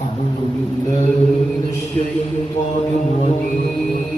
أعوذ بالله من الشيطان الرجيم.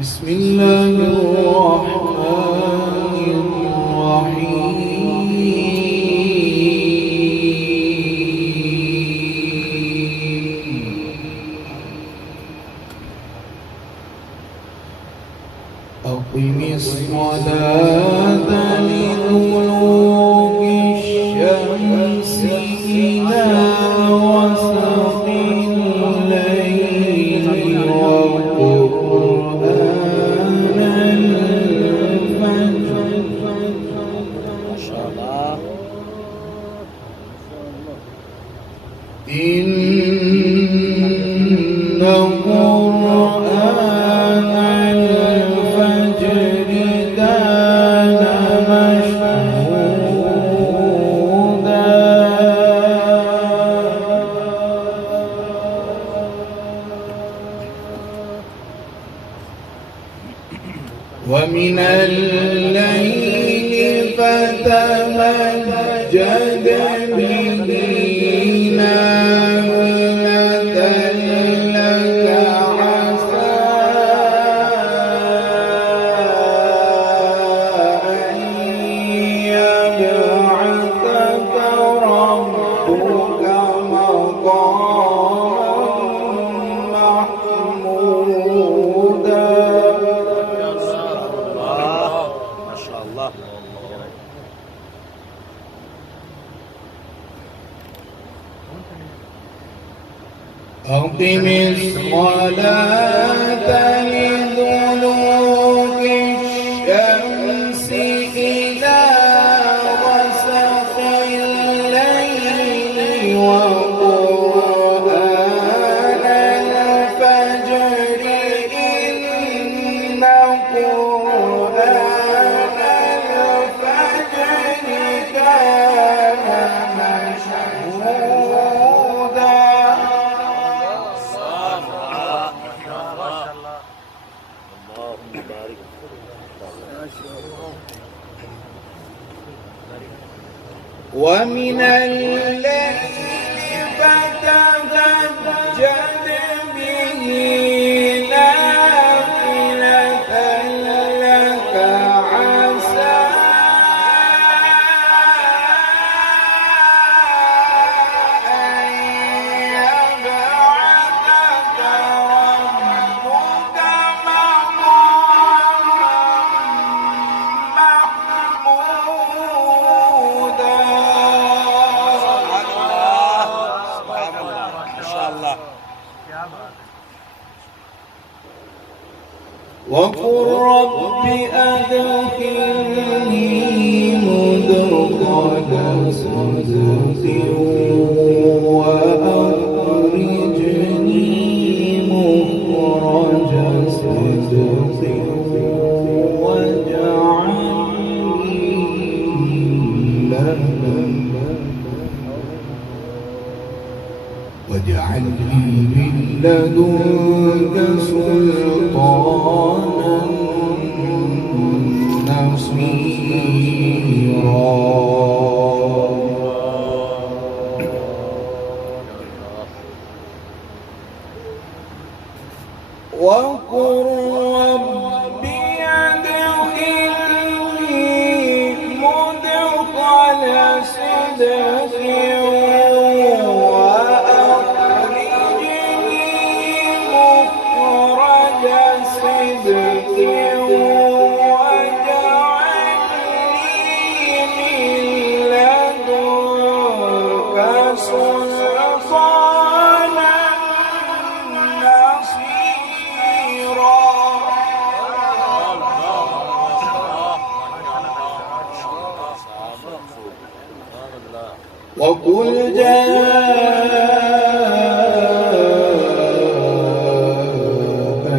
بسم الله الرحمن الرحيم. أقم الصلاة لدلوك الشمس إلى غسق الليل وقرآن الفجر. ما شاء الله. إن قرآن الفجر كان مشهودا. ومن الليل فتهجد به نافلة لك عسى أن يبعثك ربك مقاما محمودا. ما شاء الله. أقم الصلاة لدلوك الشمس إلى غسق الليل وقرآن الفجر. إن قرآن الفجر كان مشهودا. ومن الليل فتهجد به نافلة لك عسى أن يبعثك ربك مقاما محمودا. وقل رب أدخلني مدخل صدق وأخرجني مخرج صدق واجعل لي من لدنك سلطانا نصيرا. وقل رب أدخلني مدخل صدق وقل جاء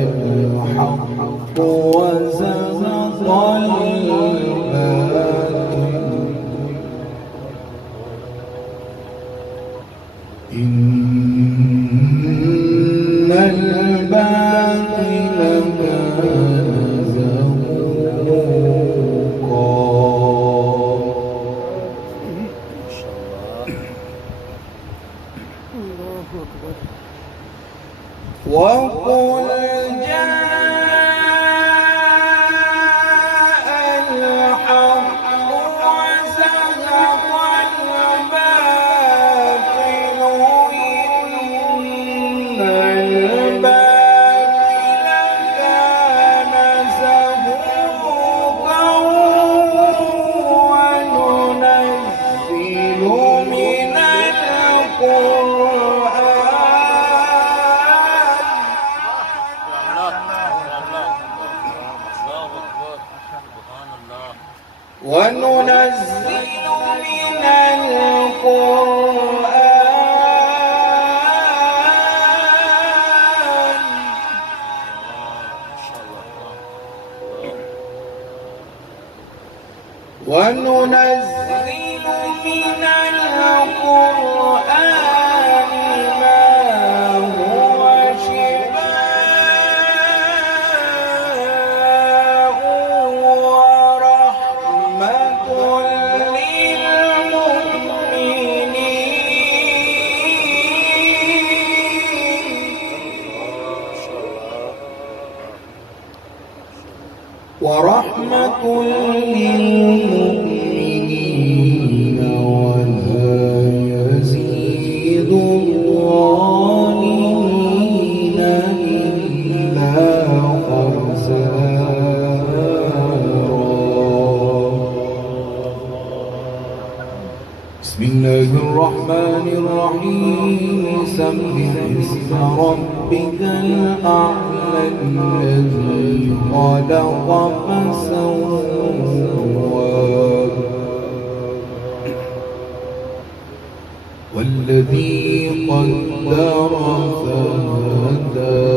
الحق وزهق الباطل إن الباطل كان زهوقا. وننزل من القرآن ما هو شفاء ورحمة للمؤمنين ولا يزيد الظالمين إلا خسارا. بسم الله الرحمن الرحيم. سبح اسم ربك الأعلى الذي خلق فسوى والذي قدر فهدى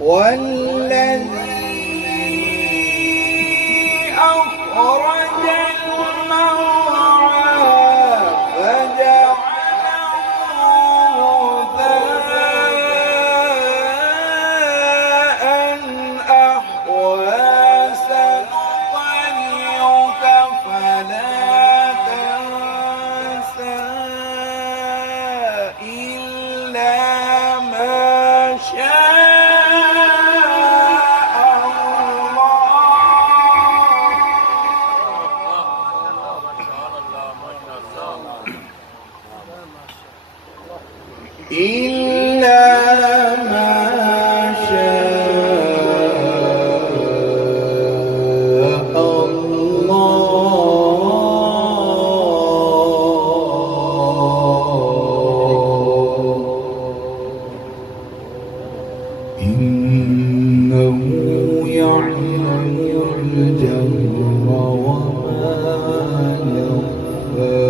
والذي أخرج المرعى فجعله غثاء أحوى سنقرئك فلا تنسى إلا ما شاء إلا ما شاء الله إنه يعلم الجهر وما يخفى.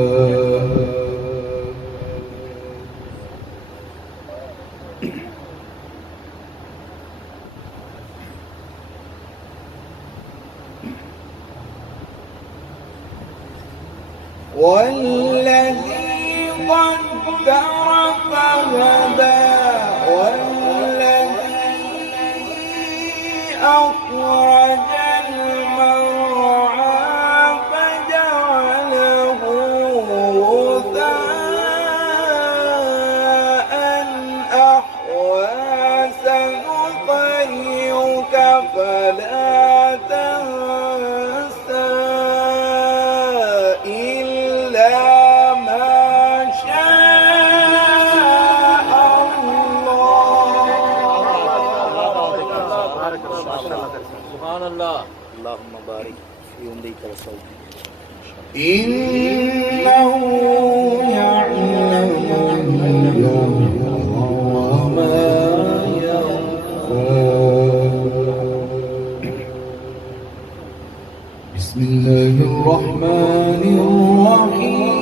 والذي قدر فهدى والذي أخرج المرعى فجعله غثاء أحوى سنقرئك فلا تنسى إلا ما شاء الله. سبحان الله. اللهم بارك في يمديك وصوتك. إنه يعلم الجهر وما يخفى. بسم الله الرحمن الرحيم.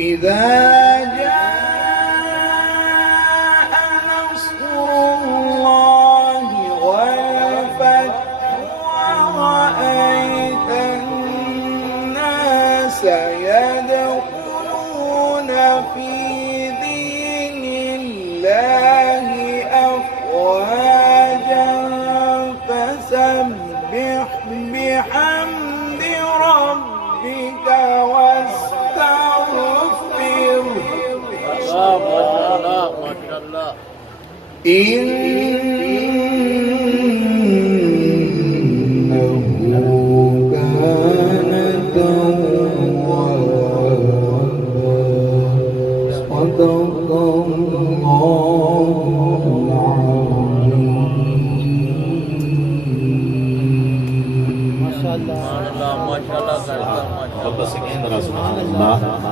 إذا جاء نصر الله والفتح ورأيت الناس يدخلون في دين الله أفواجا فسبح بحمد ربك واستغفره. ما شاء الله. إنه كان توابا. मोहब्बत से कहें जरा सुभान अल्लाह।